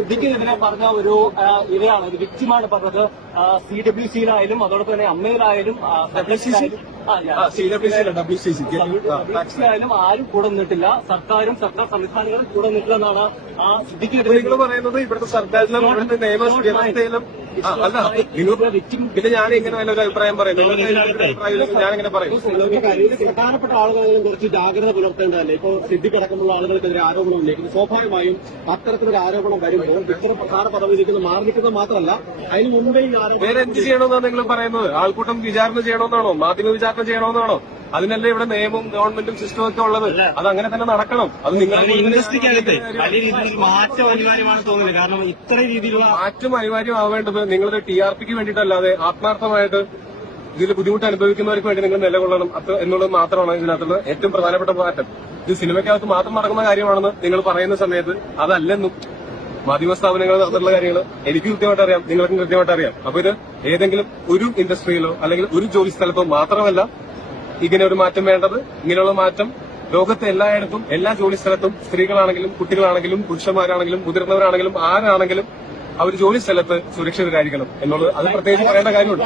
ഇതിനെതിരെ പറഞ്ഞ ഒരു ഇരയാണ്, ഒരു വിക്ടിമാണ് പറഞ്ഞത്. CWC-യിലായാലും അതോടൊപ്പം തന്നെ അമ്മയിലായാലും CWC-യിലായാലും ആരും കൂടെ നിന്നിട്ടില്ല, സർക്കാരും സർക്കാർ സംവിധാനങ്ങളും കൂടെ നിന്നിട്ടില്ലെന്നാണ് ആ സിദ്ദിഖിനെതിരെ പറയുന്നത്. ഇവിടുത്തെ സർക്കാരിലും ഇവിടുത്തെ നിയമവ്യവസ്ഥയിലും അല്ല പിന്നെ ഞാൻ ഇങ്ങനെ വല്ല ഒരു അഭിപ്രായം പറയുന്നത് ഞാനിങ്ങനെ പറയും. പ്രധാനപ്പെട്ട ആളുകളെങ്കിലും കുറച്ച് ജാഗ്രത പുലർത്തേണ്ടതല്ലേ? ഇപ്പൊ സിദ്ദിഖ് അടക്കമുള്ള ആളുകൾക്കെതിരെ ആരോപണം ഉന്നയിക്കുന്നു. സ്വാഭാവികമായും അത്തരത്തിലൊരു ആരോപണം വരുമ്പോൾ ഇത്ര പ്രധാന പദവി നിൽക്കുന്നത് മാറി നിൽക്കുന്നത് മാത്രമല്ല, അതിന് മുമ്പേ വേറെ എന്ത് ചെയ്യണമെന്നാണ് നിങ്ങൾ പറയുന്നത്? ആൾക്കൂട്ടം വിചാരണ ചെയ്യണമെന്നാണോ? മാധ്യമ വിചാരണ ചെയ്യണമെന്നാണോ? അതിനല്ലേ ഇവിടെ നിയമവും ഗവൺമെന്റും സിസ്റ്റവും ഒക്കെ ഉള്ളത്. അത് അങ്ങനെ തന്നെ നടക്കണം. അത് നിങ്ങളുടെ ഇൻഡസ്ട്രിക്കകത്ത് വലിയ രീതിയിൽ മാറ്റം അനിവാര്യമാണെന്ന് തോന്നുന്നില്ല. കാരണം ഇത്ര രീതിയിലുള്ള മാറ്റം അനിവാര്യമാവേണ്ടത് നിങ്ങളത് TRPക്ക് വേണ്ടിയിട്ടല്ലാതെ ആത്മാർത്ഥമായിട്ട് ഇതിൽ ബുദ്ധിമുട്ട് അനുഭവിക്കുന്നവർക്ക് വേണ്ടി നിങ്ങൾ നിലകൊള്ളണം എന്നുള്ളത് മാത്രമാണ് ഇതിനകത്തുള്ള ഏറ്റവും പ്രധാനപ്പെട്ട മാറ്റം. ഇത് സിനിമയ്ക്കകത്ത് മാത്രം നടക്കുന്ന കാര്യമാണെന്ന് നിങ്ങൾ പറയുന്ന സമയത്ത് അതല്ലെന്നും മാധ്യമ സ്ഥാപനങ്ങൾ നടന്നിട്ടുള്ള കാര്യങ്ങൾ എനിക്ക് കൃത്യമായിട്ട് അറിയാം, നിങ്ങൾക്കും കൃത്യമായിട്ട് അറിയാം. അപ്പൊ ഇത് ഏതെങ്കിലും ഒരു ഇൻഡസ്ട്രിയിലോ അല്ലെങ്കിൽ ഒരു ജോലി സ്ഥലത്തോ മാത്രമല്ല ഇങ്ങനെ ഒരു മാറ്റം വേണ്ടത്. ഇങ്ങനെയുള്ള മാറ്റം ലോകത്തെ എല്ലായിടത്തും എല്ലാ ജോലി സ്ഥലത്തും സ്ത്രീകളാണെങ്കിലും കുട്ടികളാണെങ്കിലും പുരുഷന്മാരാണെങ്കിലും മുതിർന്നവരാണെങ്കിലും ആരാണെങ്കിലും അവർ ജോലി സ്ഥലത്ത് സുരക്ഷിതരായിരിക്കണം എന്നുള്ളത് അത് പ്രത്യേകിച്ച് പറയേണ്ട കാര്യമുണ്ട്.